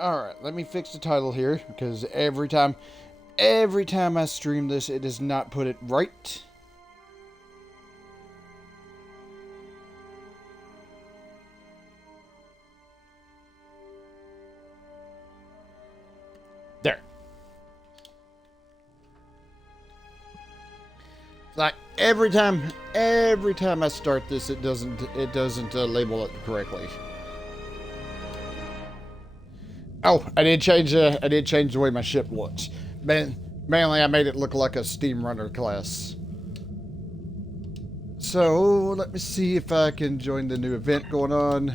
Alright, let me fix the title here, because every time I stream this, it does not put it right. There. Like every time I start this, it doesn't label it correctly. Oh, I did change the way my ship looks. Mainly, I made it look like a steam runner class. So let me see if I can join the new event going on.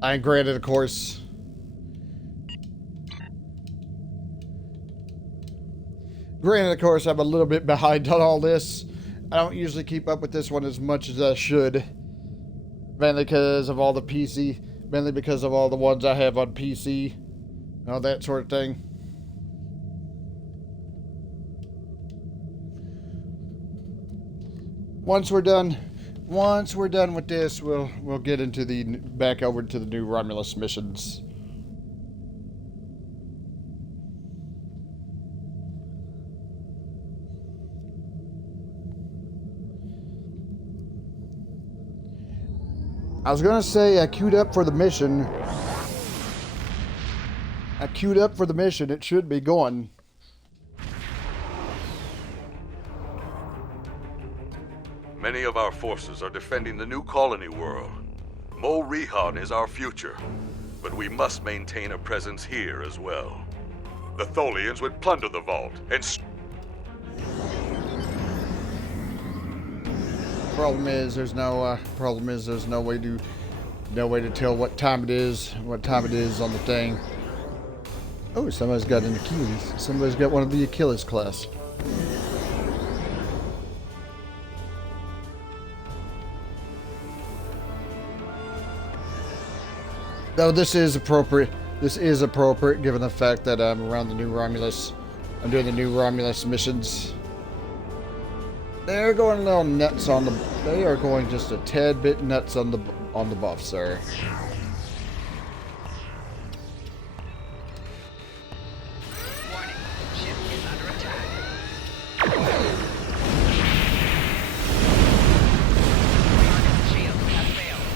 And granted, of course. I'm a little bit behind on all this. I don't usually keep up with this one as much as I should. Mainly because of all the PC. Mainly because of all the ones I have on PC. All that sort of thing. Once we're done with this, we'll get into back over to the new Romulus missions. I was gonna say I queued up for the mission. It should be going. Many of our forces are defending the new colony world. Mo Rihan is our future, but we must maintain a presence here as well. The Tholians would plunder the vault and... Problem is there's no way to tell what time it is on the thing. Oh, somebody's got an Achilles. Somebody's got one of the Achilles class. Though this is appropriate given the fact that I'm around the new Romulus. I'm doing the new Romulus missions. They're going a little nuts on the... They are going just a tad bit nuts on the buff, sir. Warning, ship is under attack. Target shield has failed.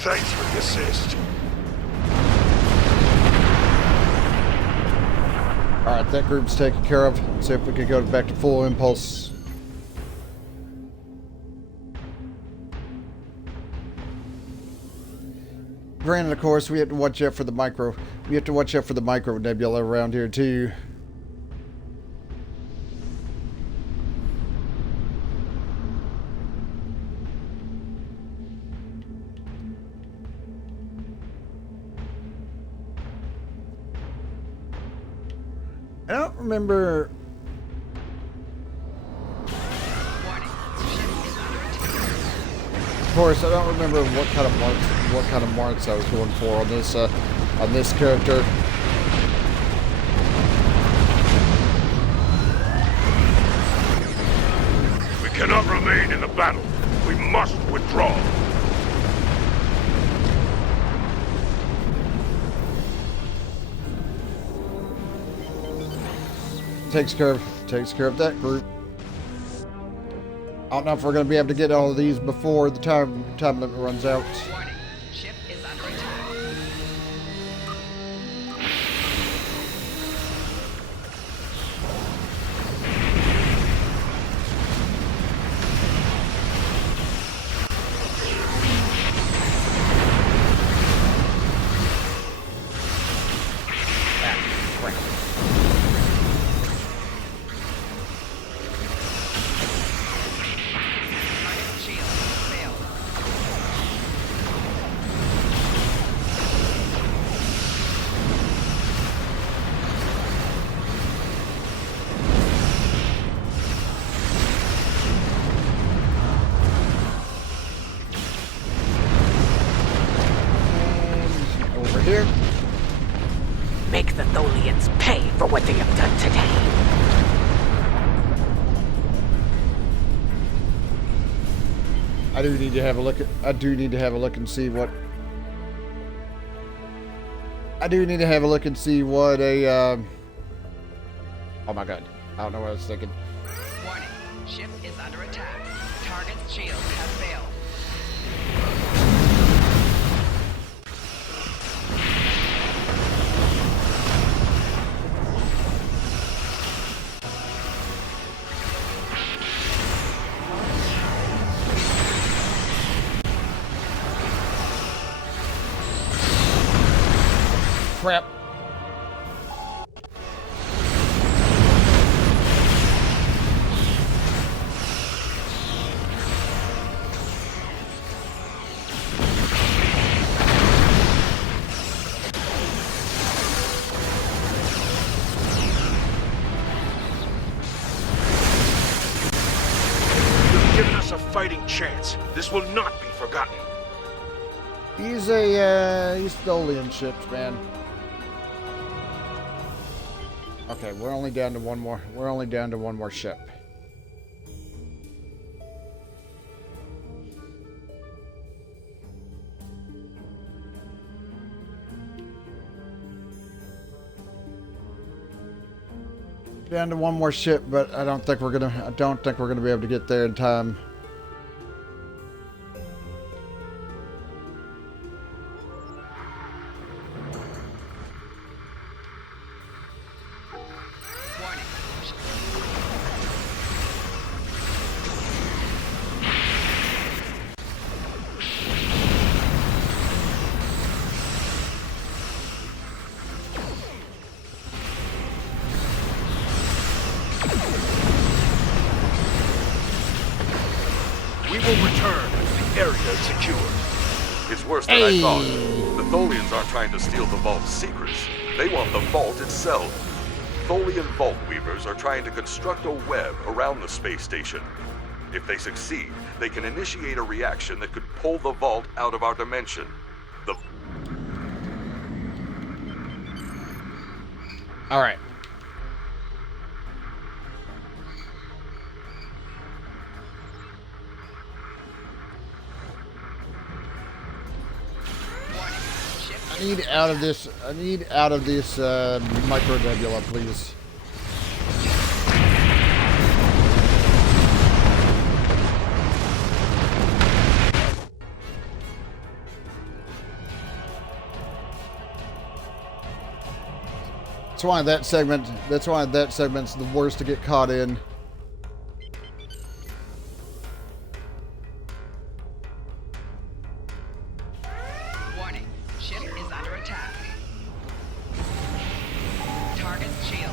Thanks for the assist. Alright, that group's taken care of. Let's see if we can go back to full impulse. Granted, of course, we have to watch out for the micro. We have to watch out for the micro nebula around here too. I don't remember. Warning, ship is under attack. Of course, I don't remember what kind of marks I was going for on this character. We cannot remain in the battle. We must withdraw. Takes care of that group. I don't know if we're going to be able to get all of these before the time limit runs out. Warning, ship is under attack. Target shield has failed. I do need to have a look at. I do need to have a look and see what. I do need to have a look and see what a. Oh my god! I don't know what I was thinking. Warning. Ship is under attack. Target's shield has failed. Crap. You've given us a fighting chance. This will not be forgotten. He's Tholian ships, man. Okay, we're only down to one more. We're only down to one more ship. Down to one more ship, but I don't think we're gonna be able to get there in time. Warning. We will return when the area is secure. It's worse than I thought. The Tholians aren't trying to steal the Vault's secrets. They want the Vault itself. Tholian Vault Weavers are trying to construct a web around the space station. If they succeed, they can initiate a reaction that could pull the Vault out of our dimension. The All right. Warning. Ship I need out of this. I need out of this micro nebula, please. That's why that segment. That's why that segment's the worst to get caught in. Warning. Ship is under attack. Target's shield.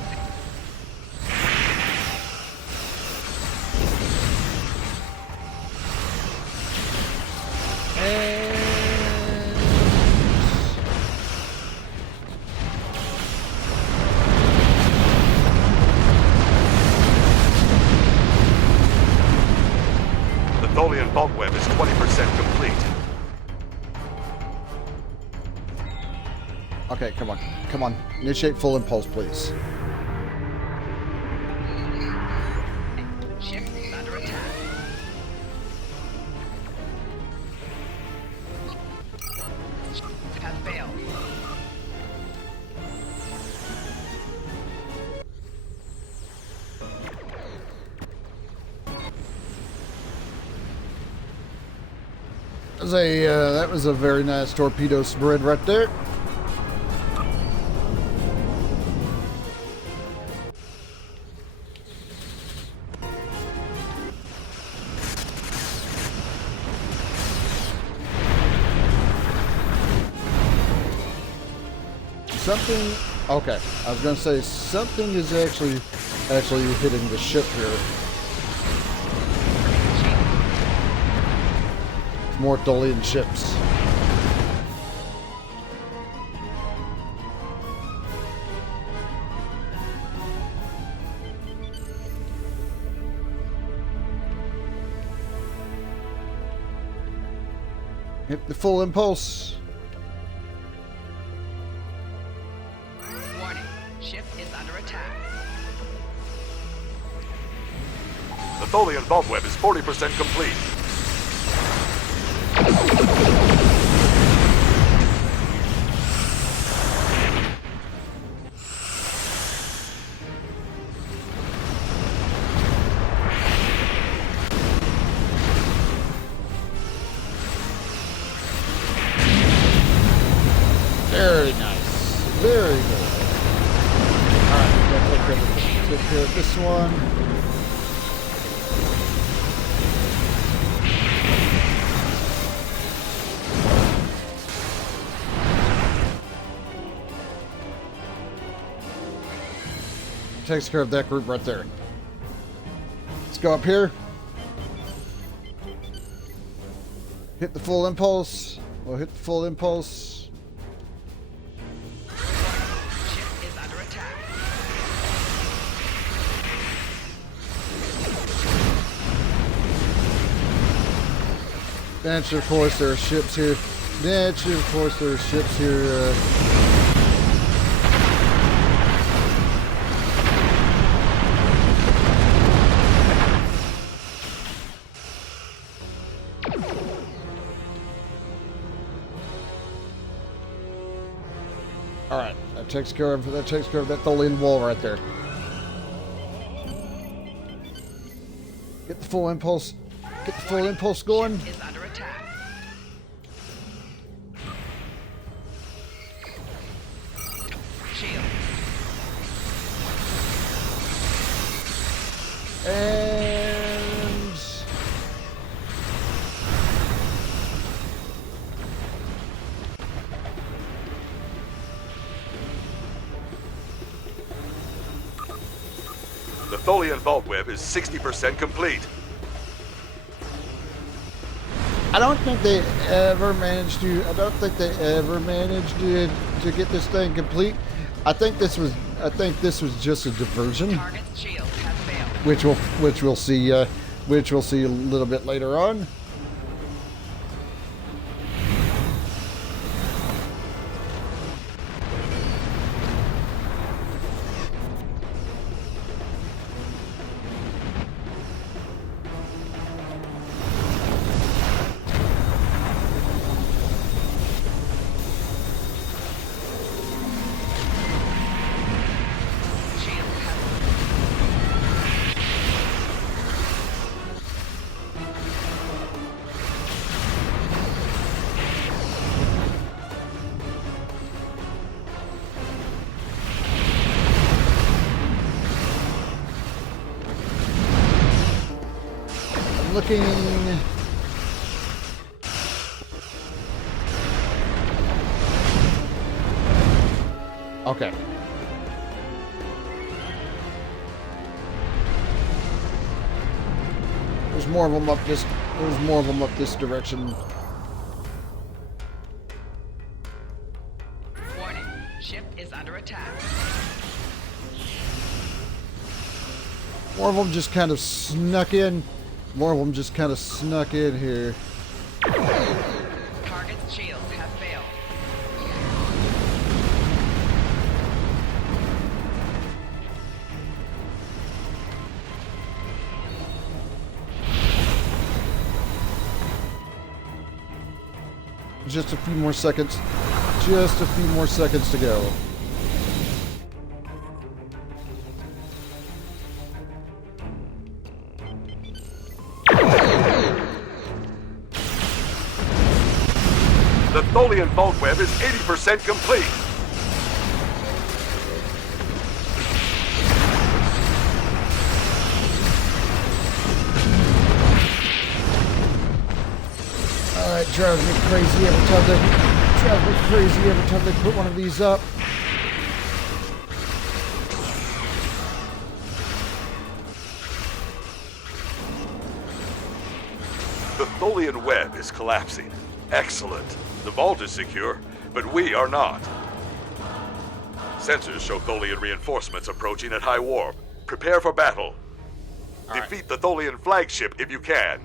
The Tholian Vault Web is 20% complete. Okay, come on, come on. Initiate full impulse, please. Ship is under attack. Has failed. That was a very nice torpedo spread right there. Something. Okay, I was gonna say something is actually hitting the ship here. More Tholian ships. Hit the full impulse. Warning. Ship is under attack. The Tholian Vault Web is 40% complete. Very nice. Very good. Alright, let's take care of this one. Takes care of that group right there. Let's go up here. Hit the full impulse. We'll hit the full impulse. Ship is under attack. Naturally, of course, there are ships here. Naturally, of course, there are ships here. All right, that takes care of that Tholian wall right there. Get the full impulse. Get the full impulse going. Ship is under attack. Shield. And The Tholian vault web is 60% complete. I don't think they ever managed to. I don't think they ever managed to get this thing complete. I think this was just a diversion, Target's shield has failed. which we'll see a little bit later on. Shield has I'm looking. Okay. There's more of them up this. There's more of them up this direction. warning. Ship is under attack. More of them just kind of snuck in. More of them just kind of snuck in here. Target's shields have failed. Just a few more seconds. Just a few more seconds to go. The Tholian vault web is 80% complete. It drives me crazy every time they put one of these up. The Tholian web is collapsing. Excellent. The vault is secure, but we are not. Sensors show Tholian reinforcements approaching at high warp. Prepare for battle. Defeat the Tholian flagship if you can.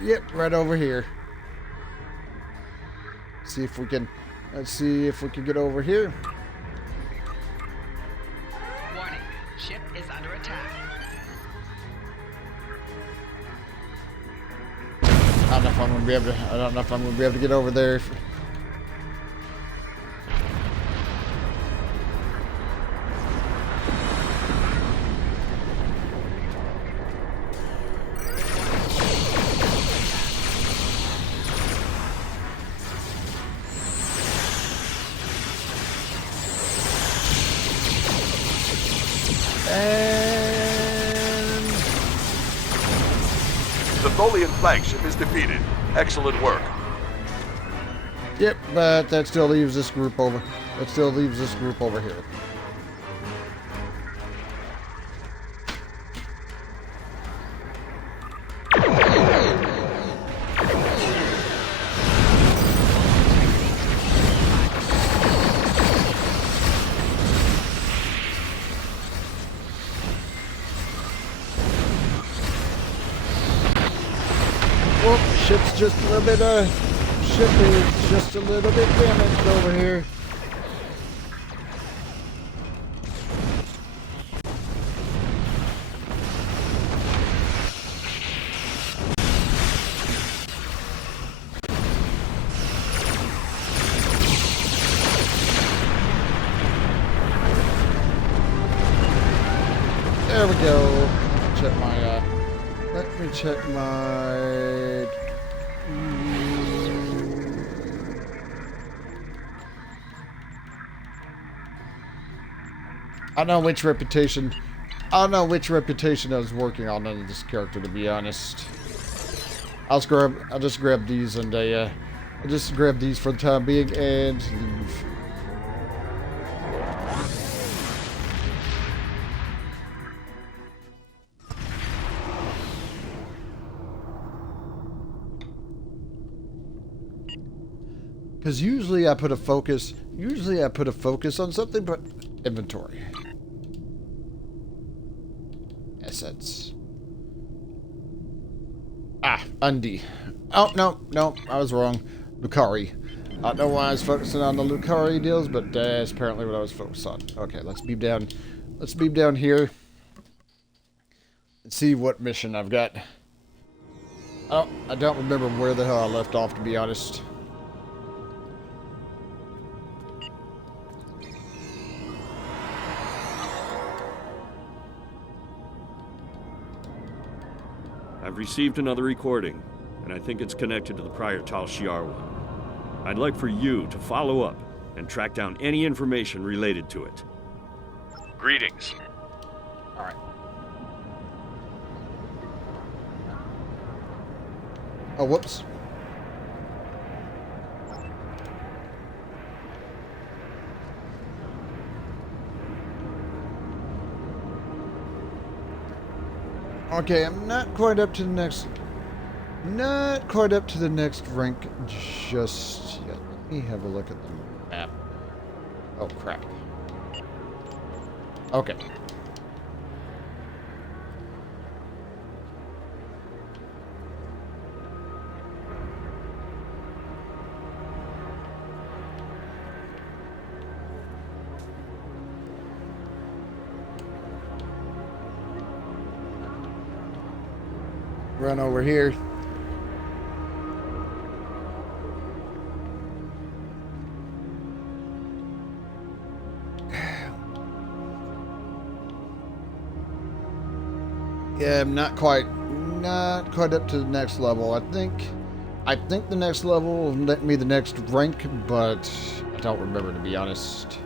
Yep, right over here. See if we can. Let's see if we can get over here. Warning. Ship is under attack. I don't know if I'm gonna be able to. I don't know if I'm gonna be able to get over there. And The Tholian flagship is defeated. Excellent work. yep, but that still leaves this group over. That still leaves this group over here. Whoop, ship's just a little bit, ship is just a little bit damaged over here. There we go. Check my, let me check my... I don't know which reputation I was working on in this character, to be honest. I'll just grab these and I'll just grab these for the time being and leave. Because usually I put a focus on something, but inventory. Assets. Ah, Undie. Oh, no, I was wrong. Lucari. I don't know why I was focusing on the Lucari deals, but that's apparently what I was focused on. Okay, let's beam down. Let's beam down here. And see what mission I've got. Oh, I don't remember where the hell I left off, to be honest. I've received another recording, and I think it's connected to the prior Tal Shiar one. I'd like for you to follow up and track down any information related to it. Greetings. Alright. Oh, whoops. Okay, I'm not quite up to the next rank just yet. Let me have a look at the map. Oh crap. Okay. Run over here. Yeah, I'm not quite up to the next level. I think the next level will let me the next rank, but I don't remember, to be honest.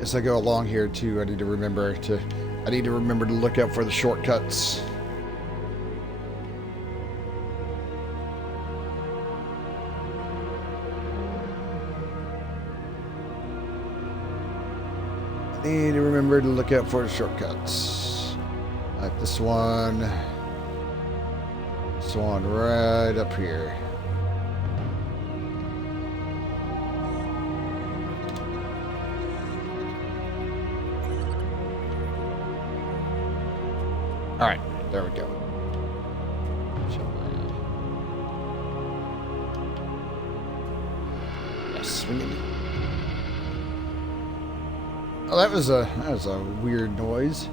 As I go along here too, I need to remember to look out for the shortcuts. I need to remember to look out for the shortcuts. Like this one right up here. All right, there we go. Yes, we need. Oh, that was a weird noise.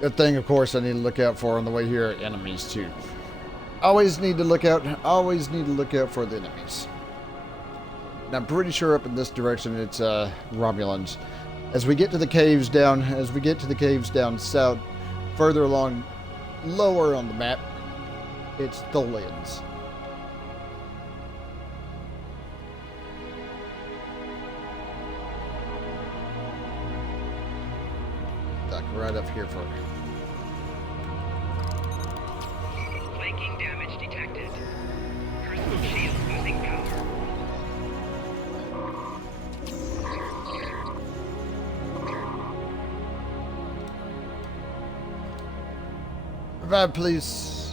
Good thing, of course, I need to look out for on the way here are enemies too. Always need to look out for the enemies. And I'm pretty sure up in this direction it's Romulans. As we get to the caves down south, further along, lower on the map, it's Tholians. Duck right up here for Flanking damage detected. Personal shield losing power. revive, please.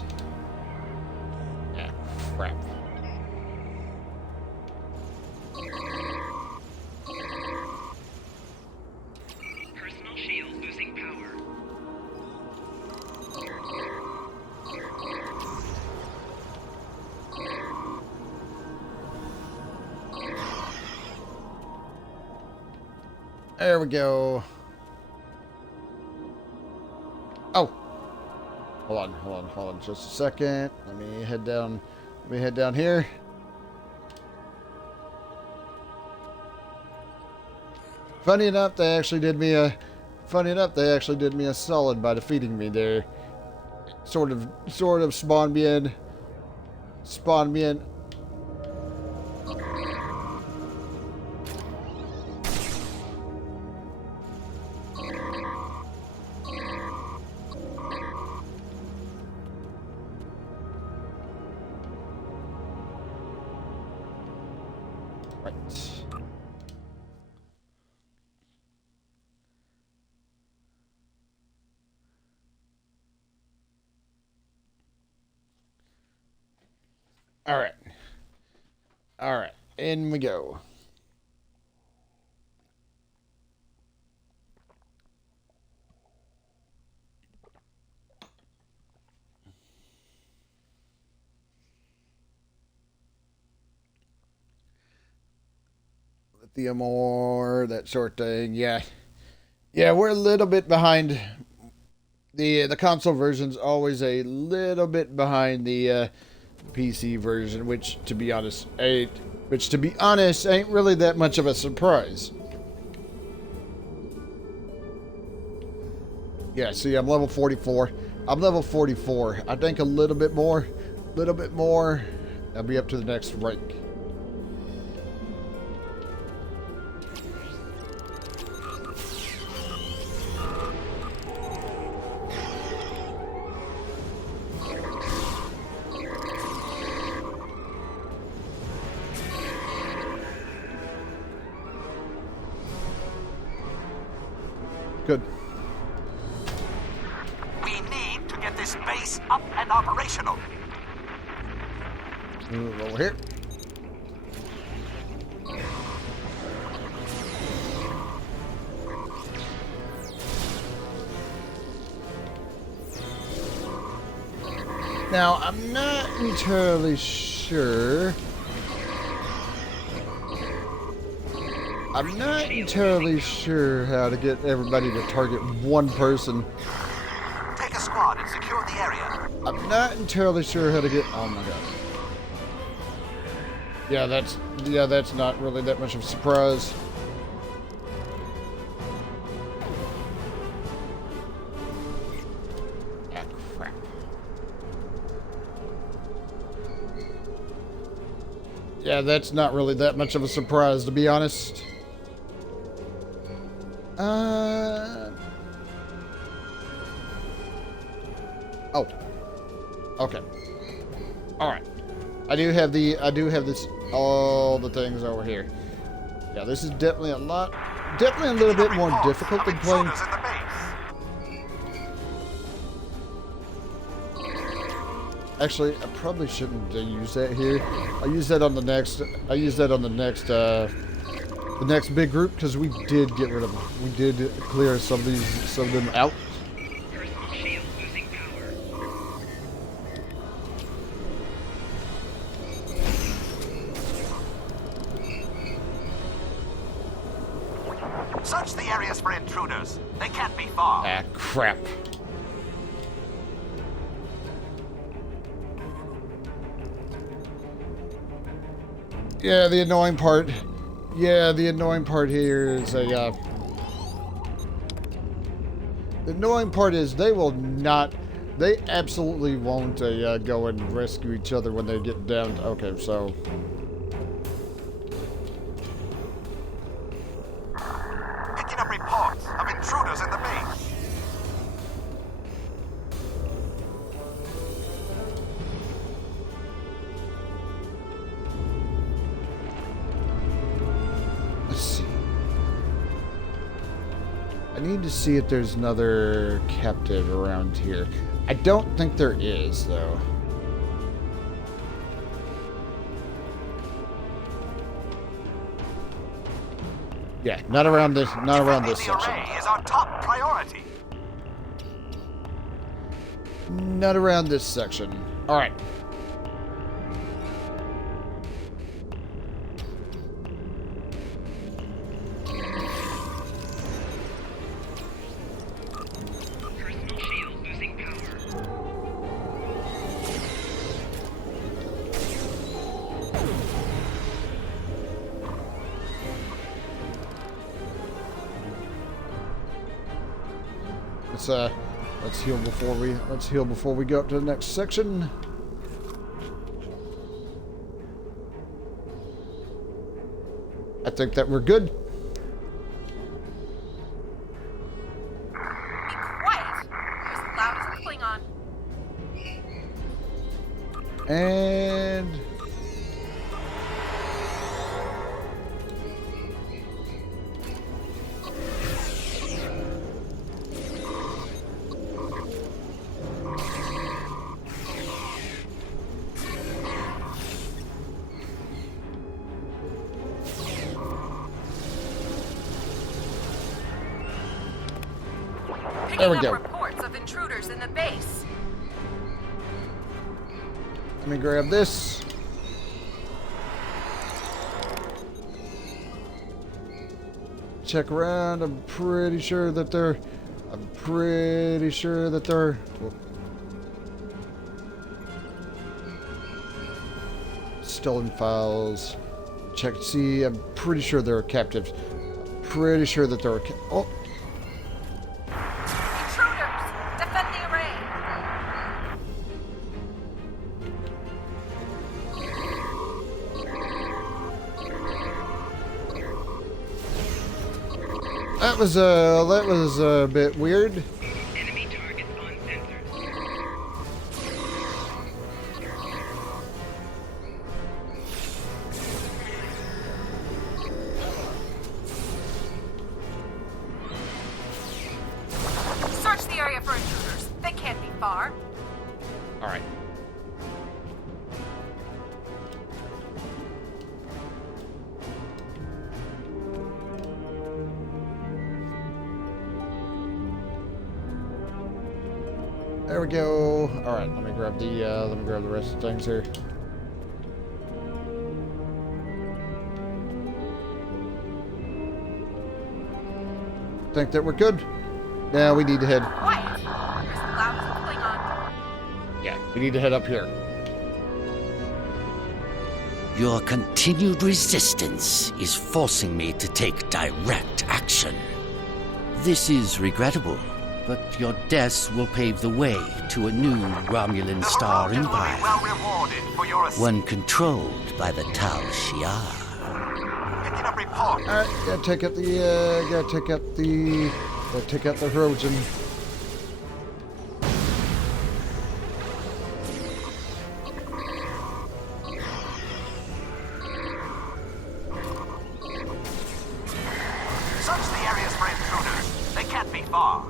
Ah, crap. Personal shield losing power. There we go. Oh. Hold on. Just a second. Let me head down here. Funny enough, they actually did me a solid by defeating me there. Sort of spawned me in. Right. All right. In we go. Lithium ore, that sort of thing. Yeah, we're a little bit behind. The console version's always a little bit behind the PC version, which to be honest ain't really that much of a surprise. Yeah, see, I'm level 44. I think a little bit more. I'll be up to the next rank. Good. We need to get this base up and operational. Move over here. Now, I'm not entirely sure. How to get everybody to target one person. Take a squad and secure the area. I'm not entirely sure how to get. Oh my god. Yeah, that's not really that much of a surprise. Ah, crap. Yeah, that's not really that much of a surprise, to be honest. Oh. Okay. All right. I do have this. All the things over here. Yeah, this is definitely a little bit more difficult than playing. Actually, I probably shouldn't use that here. I'll use that on the next. The next big group, because we did get rid of them. We did clear some of them out. Personal shield losing power. Search the areas for intruders. They can't be far. Ah, crap. Yeah, the annoying part. Yeah, the annoying part here is the annoying part is they will not. They absolutely won't go and rescue each other when they get down. Okay, so. Picking up reports of intruders in the base. Let's see. I need to see if there's another captive around here. I don't think there is, though. Yeah, not around this. Not around this Defending the section. array is our top priority. Not around this section. All right. Personal shield losing power. Let's heal before we go up to the next section. I think that we're good. Be quiet! You're as loud as a Klingon. And there we Picking go. up reports of intruders in the base. Let me grab this. Check around. I'm pretty sure that they're. Stolen files. Check. See, I'm pretty sure they're captives. Pretty sure that they're. Oh, Intruders! Defend the array! that was a bit weird. Enemy target on sensors. Search the area for intruders. They can't be far. All right. There we go. All right, let me grab the rest of the things here. Think that we're good. Now we need to head. Quiet! You're as loud as a Klingon. Yeah, we need to head up here. Your continued resistance is forcing me to take direct action. This is regrettable, but your deaths will pave the way to a new Romulan The star Romulans will be empire, well rewarded for your one controlled by the Tal Shiar. picking up reports. All right, gotta take out the Trojan. Search the areas for intruders. They can't be far.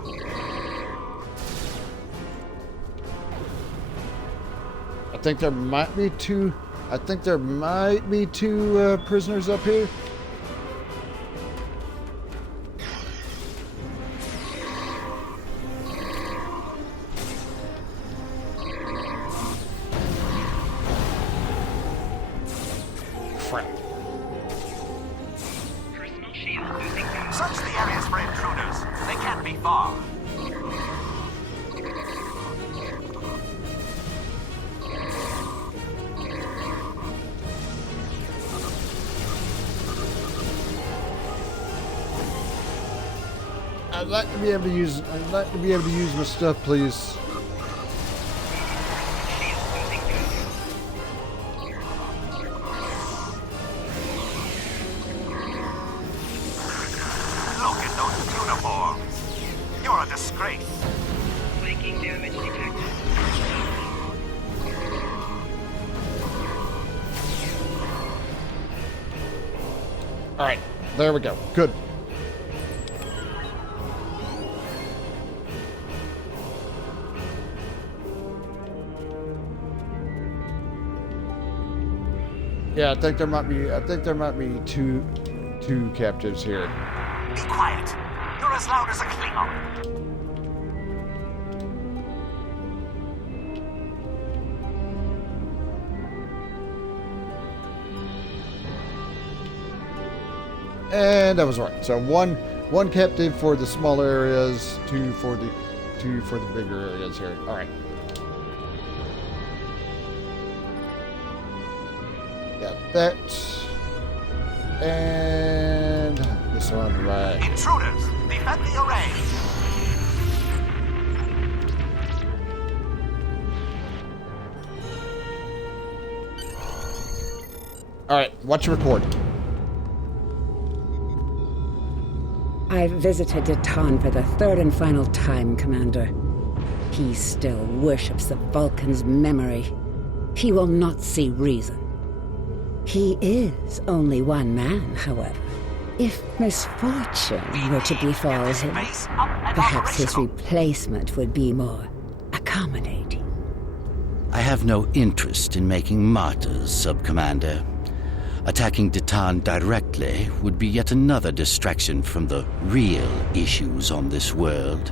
I think there might be two. Prisoners up here. Crap. Personal shield losing power. Search the areas for I'd like to be able to use my stuff, please. Look at those uniforms. You're a disgrace. Flanking damage detected. All right, there we go. Good. Yeah, I think there might be two captives here. Be quiet. You're as loud as a Klingon. And I was right. So one captive for the smaller areas, two for the bigger areas here. All right. Got that. And this one right. Intruders, defend the arrays. All right. Watch your record. I've visited Detan for the third and final time, Commander. He still worships the Vulcan's memory. He will not see reason. He is only one man, however. If misfortune were to befall him, perhaps his replacement would be more accommodating. I have no interest in making martyrs, Sub-Commander. Attacking Detan directly would be yet another distraction from the real issues on this world.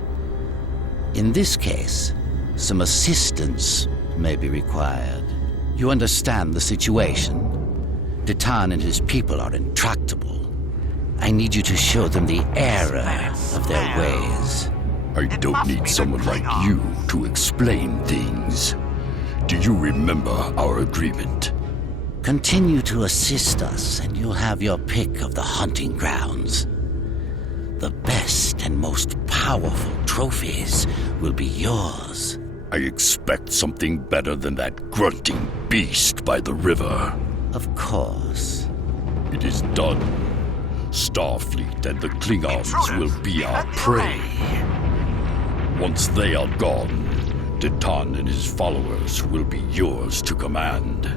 In this case, some assistance may be required. You understand the situation? Detan and his people are intractable. I need you to show them the error of their ways. I don't need someone like you to explain things. Do you remember our agreement? Continue to assist us, and you'll have your pick of the hunting grounds. The best and most powerful trophies will be yours. I expect something better than that grunting beast by the river. Of course. It is done. Starfleet and the Klingons will be our prey. Once they are gone, Detan and his followers will be yours to command.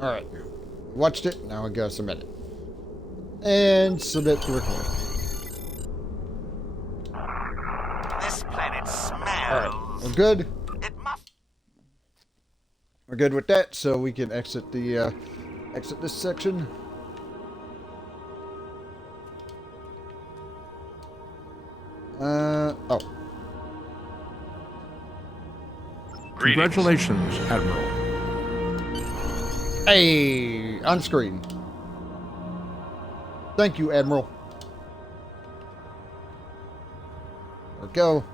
All right. Watched it. Now I gotta submit it. And submit the recording. This planet smells. All right. We're good. It must. We're good with that, so we can exit the exit this section. Oh. Congratulations, Admiral. Hey, on screen. Thank you, Admiral. There we go.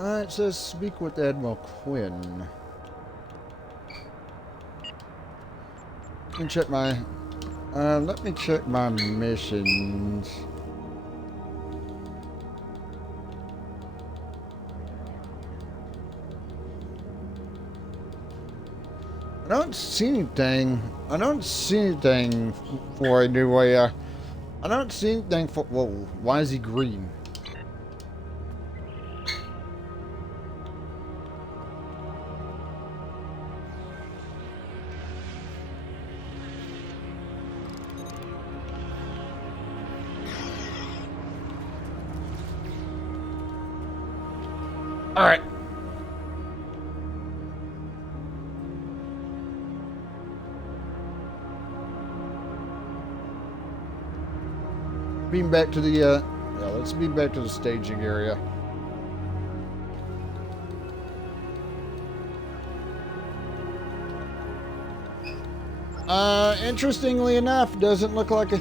It says speak with Admiral Quinn. Let me check my missions. I don't see anything. I don't see anything for a new way. I don't see anything for. Whoa! Why is he green? All right. Beam back to the, yeah, let's beam back to the staging area. Interestingly enough, doesn't look like I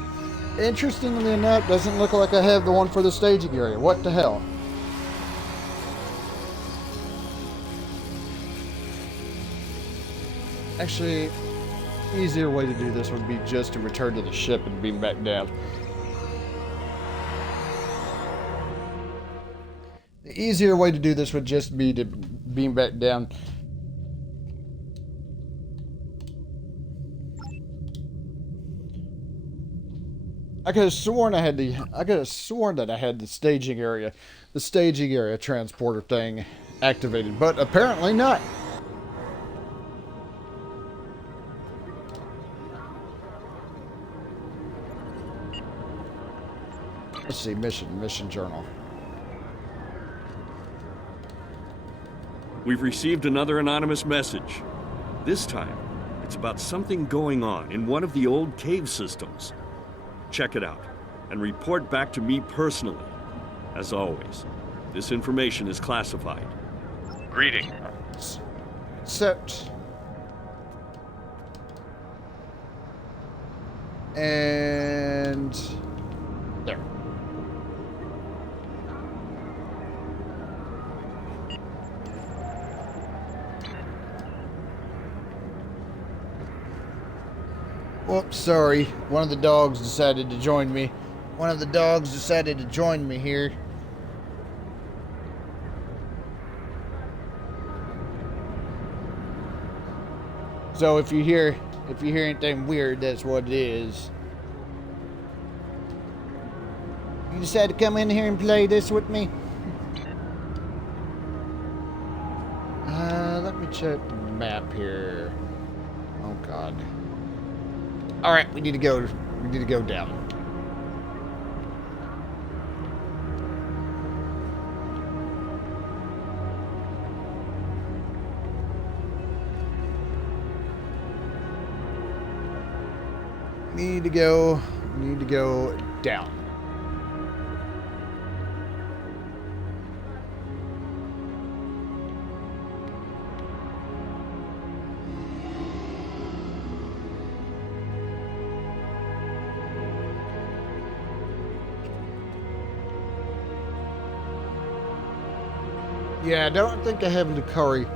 have the one for the staging area. What the hell? Actually, easier way to do this would be just to return to the ship and beam back down. The easier way to do this would just be to beam back down. I could have sworn that I had the staging area transporter thing activated, but apparently not. Let's see, mission journal. We've received another anonymous message. This time, it's about something going on in one of the old cave systems. Check it out, and report back to me personally. As always, this information is classified. Greeting. Accept. And there. Whoops, sorry. One of the dogs decided to join me. Here. So if you hear anything weird, that's what it is. You decided to come in here and play this with me? Let me check the map here. Oh God. All right, we need to go down. Need to go down. Yeah, I don't think I have Lucari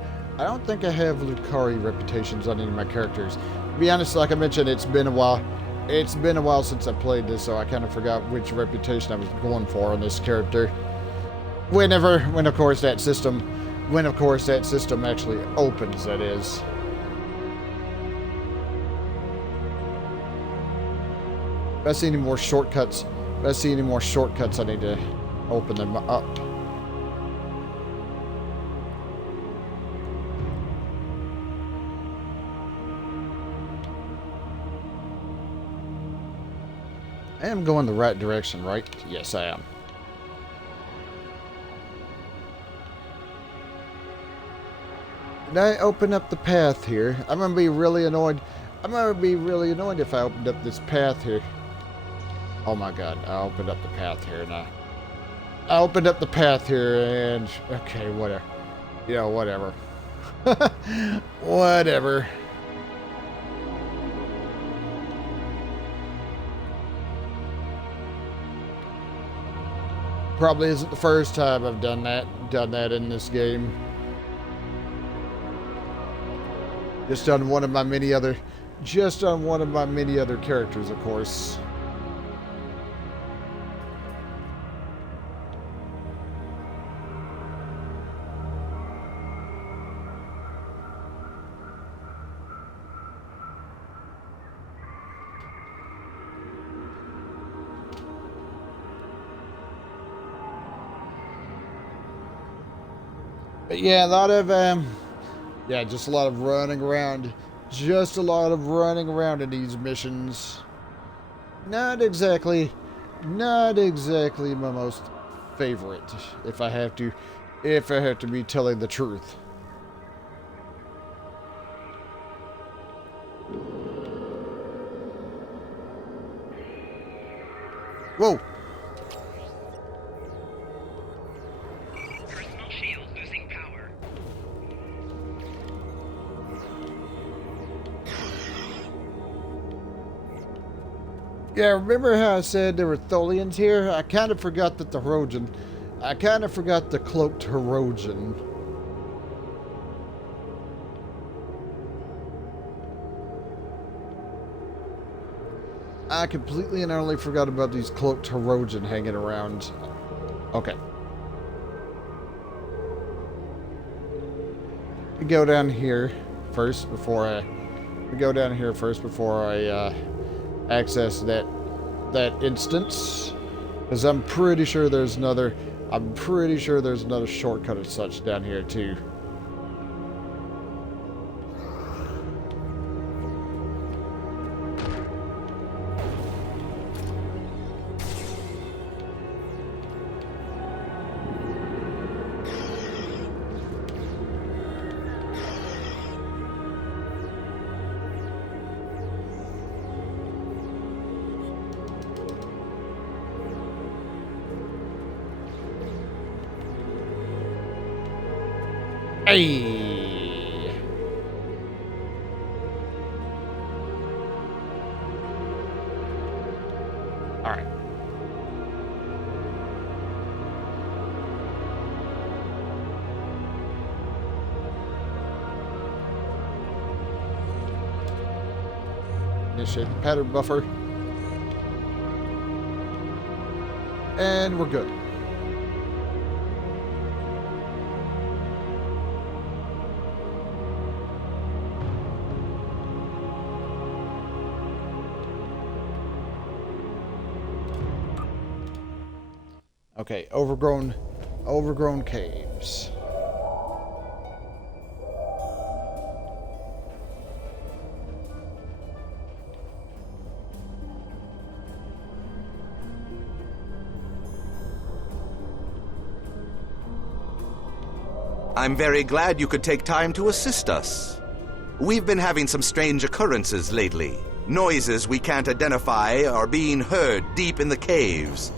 reputations on any of my characters. To be honest, like I mentioned, it's been a while since I played this, so I kind of forgot which reputation I was going for on this character. When of course that system actually opens, that is. If I see any more shortcuts, I need to open them up. I am going the right direction, right? Yes, I am. Did I open up the path here? I'm gonna be really annoyed. If I opened up this path here. Oh my God! I opened up the path here now. And okay, whatever. Yeah, whatever. Whatever. Probably isn't the first time I've done that in this game. Just on one of my many other characters, of course. But yeah, just a lot of running around. Just a lot of running around in these missions. Not exactly my most favorite, if I have to be telling the truth. Whoa. Yeah, remember how I said there were Tholians here? I kind of forgot that the cloaked Hirogen. I completely and utterly forgot about these cloaked Hirogen hanging around. Okay. We go down here first before I access that instance, because I'm pretty sure there's another shortcut as such down here too. Hey! Alright. Initiate the pattern buffer. And we're good. Okay, overgrown caves. I'm very glad you could take time to assist us. We've been having some strange occurrences lately. Noises we can't identify are being heard deep in the caves,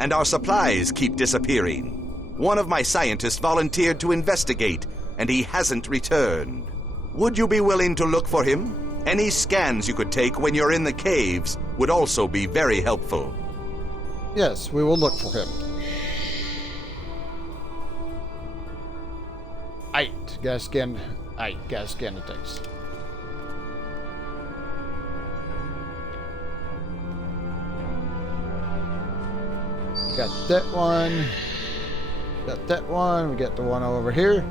and our supplies keep disappearing. One of my scientists volunteered to investigate, and he hasn't returned. Would you be willing to look for him? Any scans you could take when you're in the caves would also be very helpful. Yes, we will look for him. Gotta scan the things. Got that one. Got that one. We got the one over here.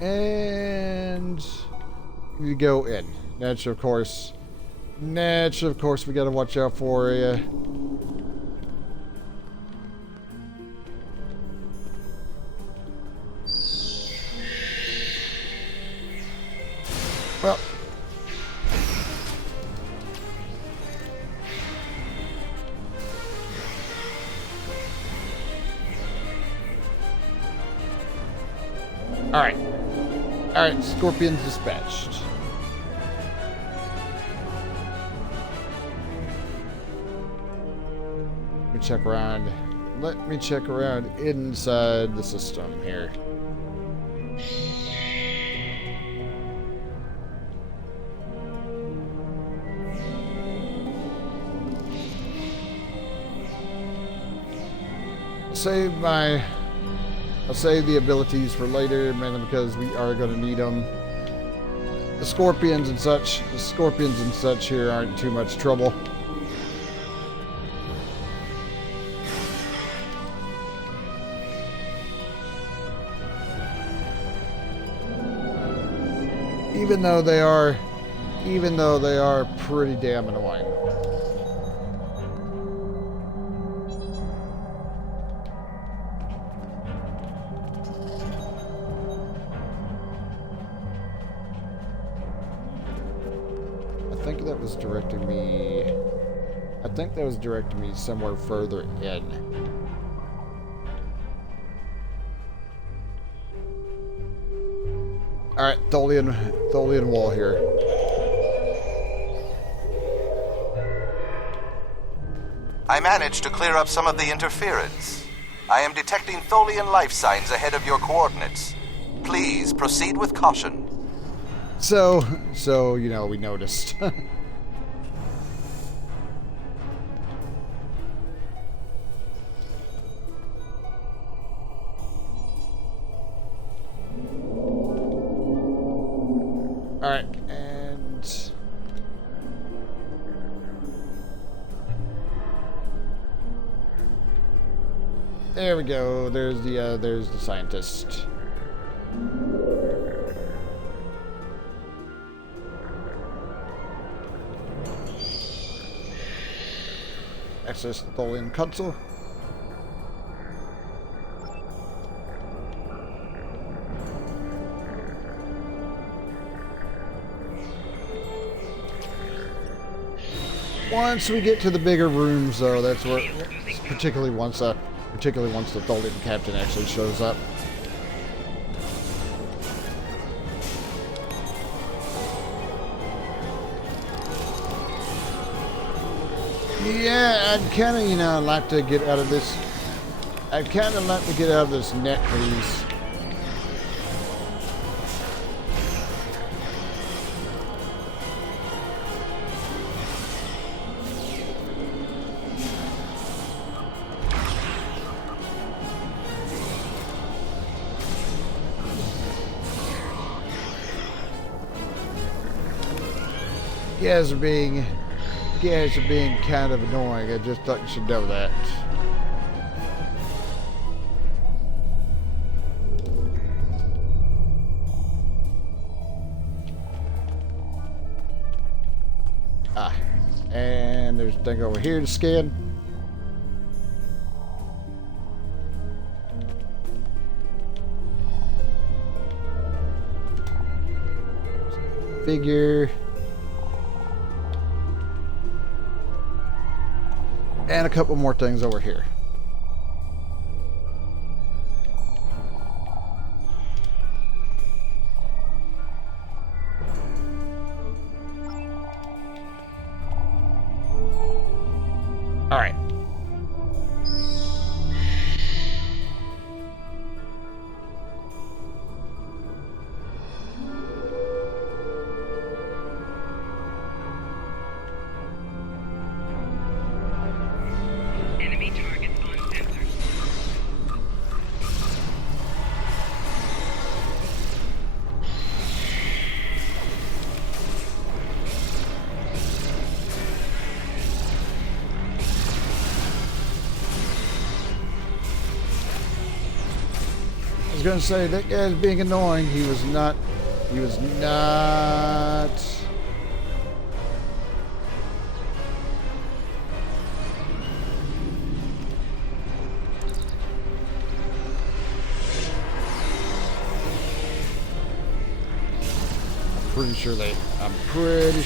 And you go in. Natural, of course. Natural, of course, we gotta watch out for well, Alright, Scorpions dispatched. Let me check around. Let me check around inside the system here. I'll save the abilities for later, mainly because we are going to need them. The scorpions and such here aren't too much trouble. Even though they are pretty damn annoying. I think that was directing me somewhere further in. Alright, Tholian wall here. I managed to clear up some of the interference. I am detecting Tholian life signs ahead of your coordinates. Please proceed with caution. So, you know, we noticed. Alright, and... there we go. There's the scientist. Access the Tholian console. Once we get to the bigger rooms, though, that's where, particularly once the Tholian captain actually shows up. Yeah, I'd kind of, you know, like to get out of this. I'd kind of like to get out of this net, please. You guys are being kind of annoying. I just thought you should know that. Ah, and there's a thing over here to scan. Figure. And a couple more things over here. All right. Enemy targets on sensors. I was gonna say that guy's being annoying. He was not. I'm pretty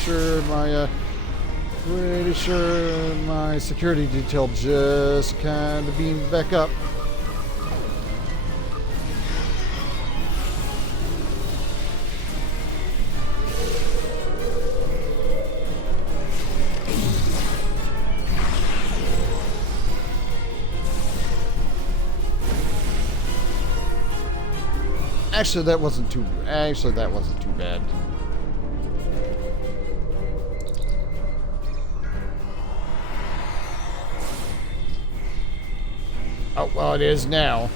sure my security detail just kind of beamed back up. Actually, that wasn't too bad. Oh, well, it is now.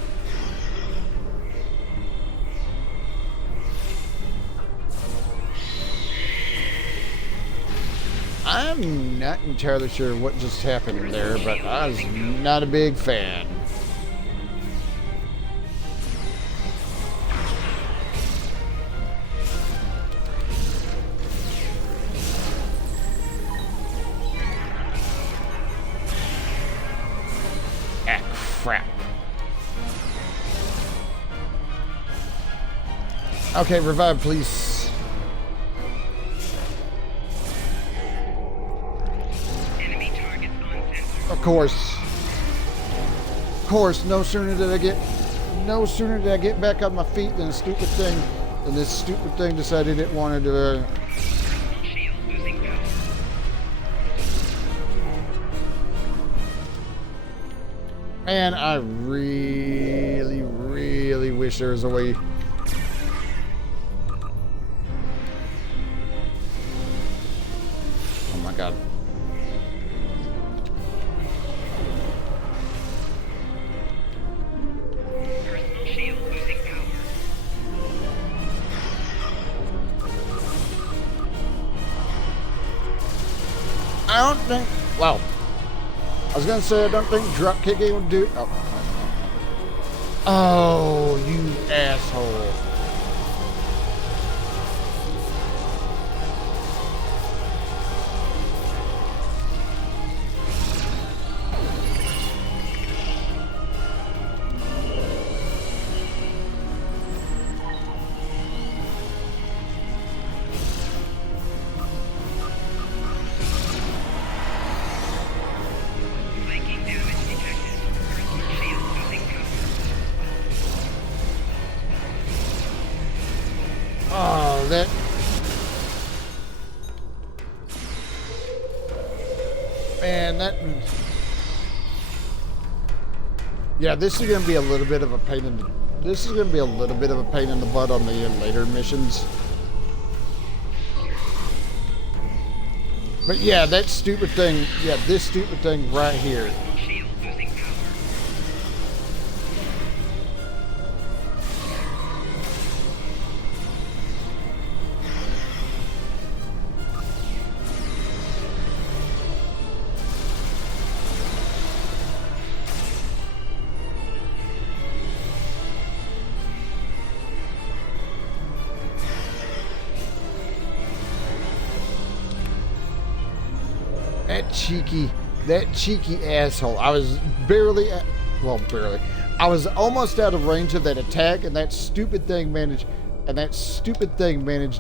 I'm not entirely sure what just happened there, but I was not a big fan. Crap. Okay, revive, please. Enemy targets on sensor. Of course. No sooner did I get back on my feet than this stupid thing decided it wanted to. Shield losing power. Man, I really, really wish there was a way. Oh my god. Personal shield losing power. I don't think. Well, I was gonna say I don't think drop kicking would do. Oh, oh, you asshole! Flanking damage detected. Personal shield losing power. Oh, that. Man, that. Yeah, this is gonna be a little bit of a pain in the. This is gonna be a little bit of a pain in the butt on the later missions. But yeah, that stupid thing. Yeah, this stupid thing right here. Shield losing power. That cheeky asshole. I was barely, well, barely. I was almost out of range of that attack, and that stupid thing managed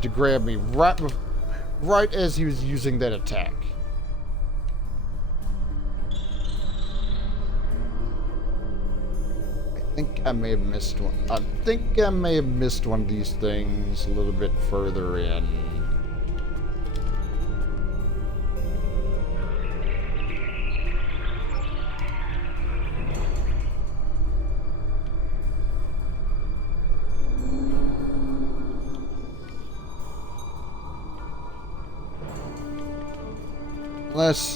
to grab me right as he was using that attack. I think I may have missed one. I think I may have missed one of these things a little bit further in.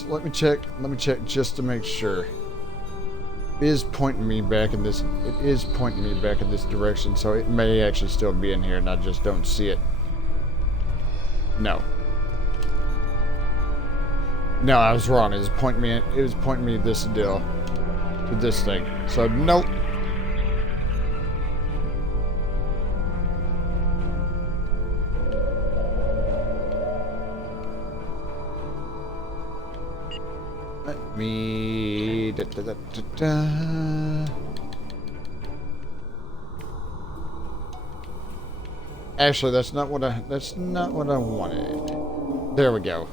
Let me check just to make sure. It is pointing me back in this direction, so it may actually still be in here and I just don't see it. No, I was wrong. It was pointing me this deal to this thing. So nope. Let me Actually, that's not what I wanted. There we go.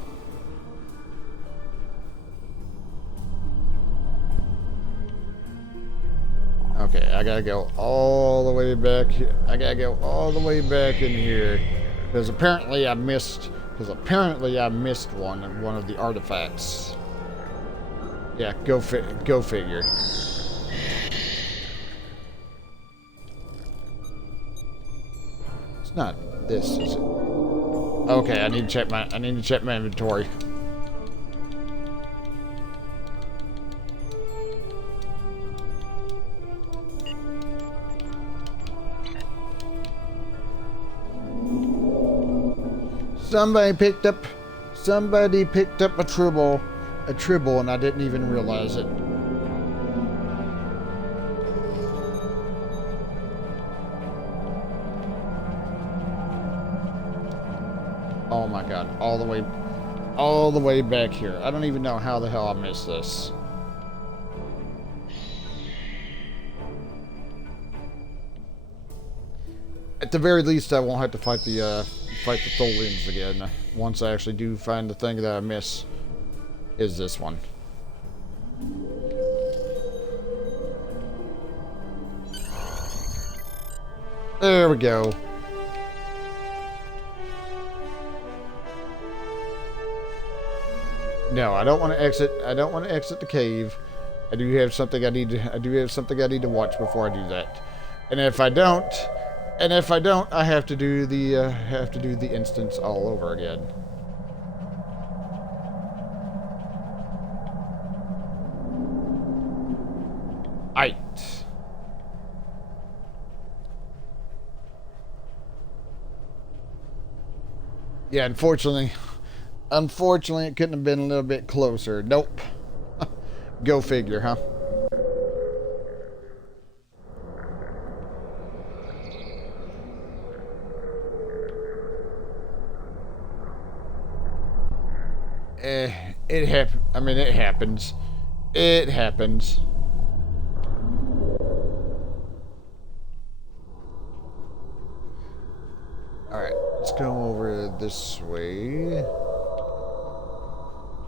Okay, I gotta go all the way back here. I gotta go all the way back in here because apparently I missed one of the artifacts. Yeah, go figure. It's not this, is it? Okay, I need to check my inventory. Somebody picked up a tribble, and I didn't even realize it. Oh my god, all the way back here. I don't even know how the hell I missed this. At the very least, I won't have to fight the Tholians again. Once I actually do find the thing that I miss, is this one. There we go. No, I don't want to exit. I don't want to exit the cave. I do have something I need to watch before I do that. And if I don't, I have to do the instance all over again. Aight. Yeah, unfortunately, it couldn't have been a little bit closer. Nope. Go figure, huh? I mean, it happens. It happens. Alright, let's go over this way.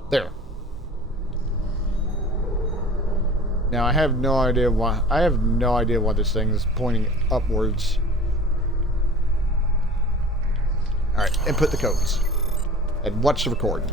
There. Now I have no idea why this thing is pointing upwards. Alright, input the codes. And watch the recording.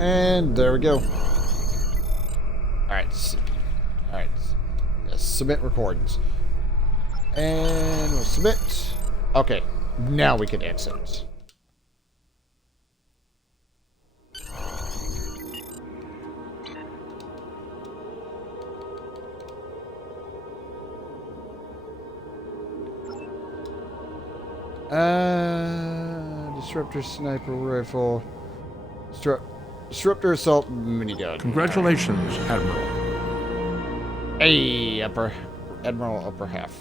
And there we go. Alright. Alright. Yes, submit recordings. And we'll submit. Okay. Now we can exit. Disruptor sniper rifle. Disruptor assault minigun. Congratulations, Admiral. Hey, Admiral upper half.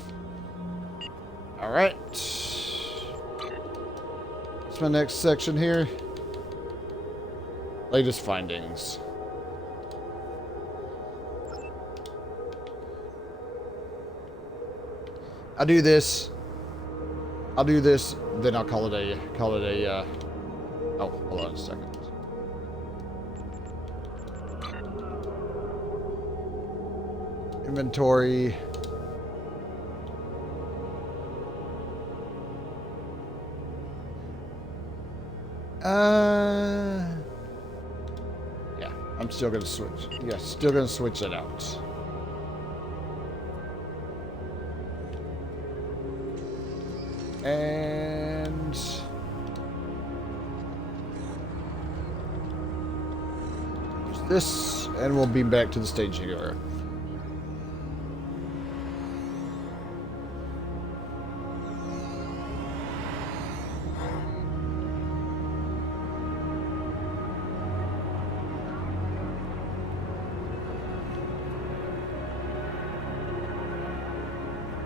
Alright. What's my next section here? Latest findings. I'll do this, then I'll call it a, oh, hold on a second. Inventory. Yeah, I'm still gonna switch. Yeah, still gonna switch it out. And there's this, and we'll beam back to the staging area.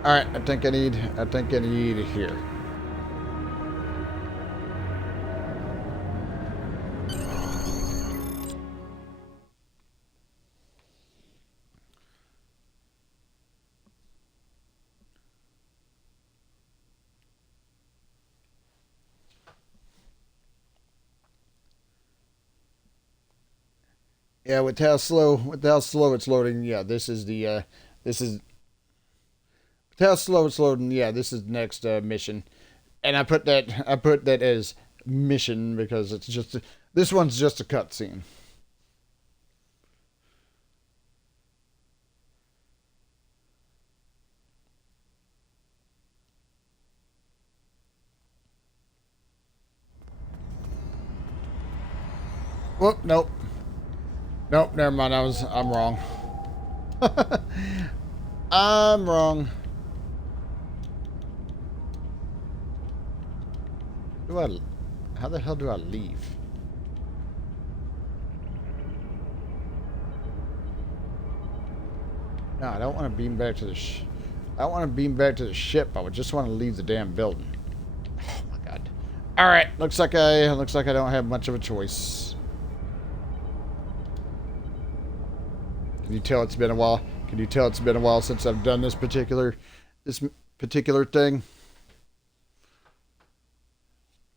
Alright, I think I need here. Yeah, with how slow it's loading, yeah, this is the, with how slow it's loading, yeah, this is the next, mission. And I put that as mission because it's just, this one's just a cutscene. Whoop, nope. Nope, never mind. I'm wrong. I'm wrong. How the hell do I leave? No, I don't want to beam back to the I don't want to beam back to the ship. I would just want to leave the damn building. Oh my god. All right, looks like I don't have much of a choice. Can you tell it's been a while? Can you tell it's been a while since I've done this particular thing?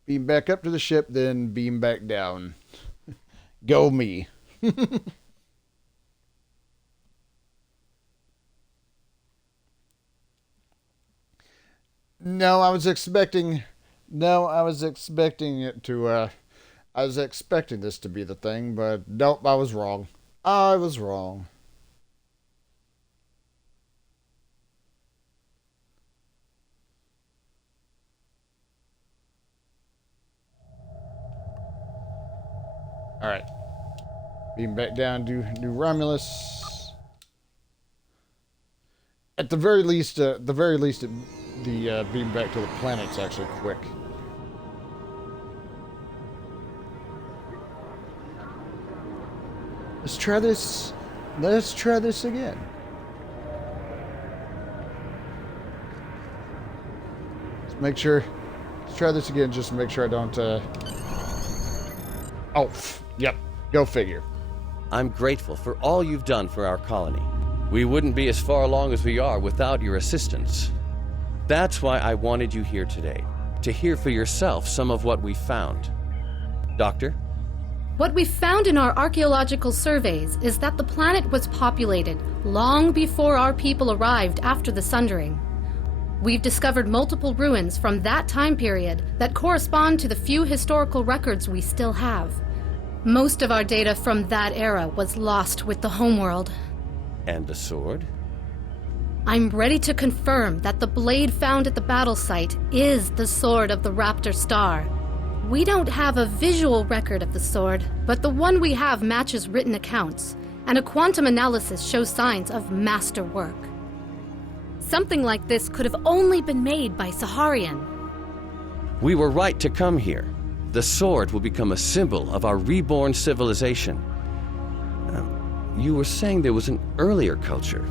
Beam back up to the ship, then beam back down. Go me. No, I was expecting it to, I was expecting this to be the thing, but nope, I was wrong. I was wrong. Alright. Beam back down to New Romulus. At the very least, the beam back to the planet's actually quick. Let's try this. Let's try this again. Let's make sure. Let's try this again just to make sure I don't, Oh, yep. Go figure. I'm grateful for all you've done for our colony. We wouldn't be as far along as we are without your assistance. That's why I wanted you here today, to hear for yourself some of what we found. Doctor? What we found in our archaeological surveys is that the planet was populated long before our people arrived after the Sundering. We've discovered multiple ruins from that time period that correspond to the few historical records we still have. Most of our data from that era was lost with the homeworld. And the sword? I'm ready to confirm that the blade found at the battle site is the sword of the Raptor Star. We don't have a visual record of the sword, but the one we have matches written accounts, and a quantum analysis shows signs of masterwork. Something like this could have only been made by Saharian. We were right to come here. The sword will become a symbol of our reborn civilization. You were saying there was an earlier culture.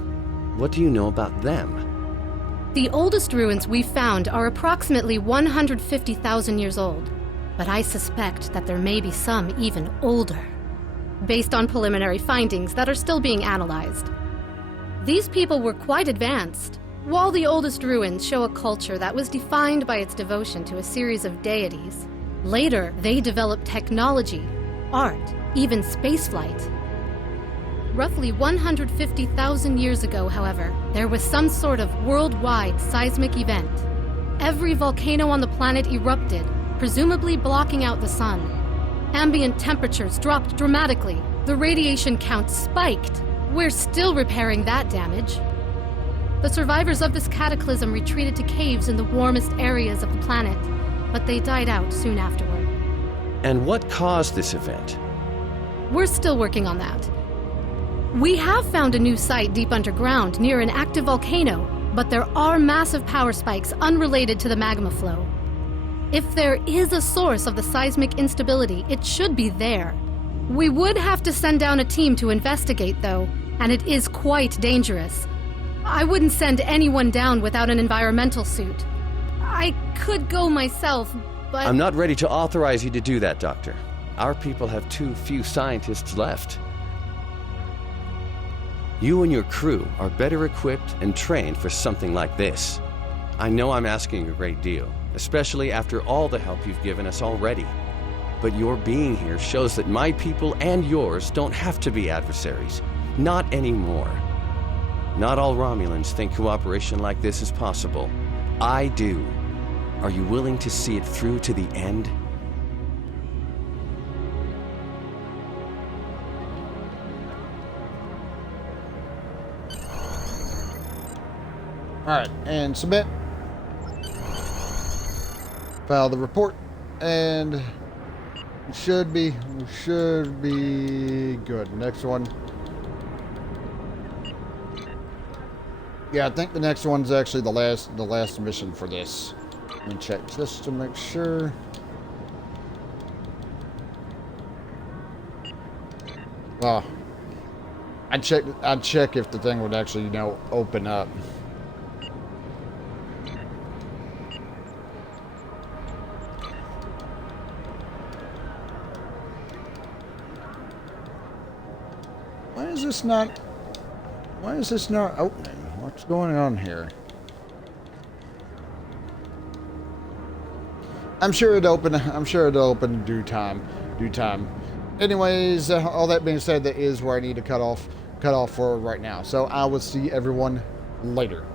What do you know about them? The oldest ruins we found are approximately 150,000 years old, but I suspect that there may be some even older, based on preliminary findings that are still being analyzed. These people were quite advanced. While the oldest ruins show a culture that was defined by its devotion to a series of deities, later they developed technology, art, even spaceflight. Roughly 150,000 years ago, however, there was some sort of worldwide seismic event. Every volcano on the planet erupted, presumably blocking out the sun. Ambient temperatures dropped dramatically. The radiation count spiked. We're still repairing that damage. The survivors of this cataclysm retreated to caves in the warmest areas of the planet, but they died out soon afterward. And what caused this event? We're still working on that. We have found a new site deep underground near an active volcano, but there are massive power spikes unrelated to the magma flow. If there is a source of the seismic instability, it should be there. We would have to send down a team to investigate, though, and it is quite dangerous. I wouldn't send anyone down without an environmental suit. I could go myself, but... I'm not ready to authorize you to do that, Doctor. Our people have too few scientists left. You and your crew are better equipped and trained for something like this. I know I'm asking a great deal, especially after all the help you've given us already. But your being here shows that my people and yours don't have to be adversaries. Not anymore. Not all Romulans think cooperation like this is possible. I do. Are you willing to see it through to the end? Alright, and submit. File the report, and we should be good. Next one. Yeah, I think the next one's actually the last mission for this. Let me check just to make sure. Well, I'd check if the thing would actually, you know, open up. Why is this not opening? What's going on here? I'm sure it'll open in due time. Anyways, all that being said, that is where I need to cut off for right now. So I will see everyone later.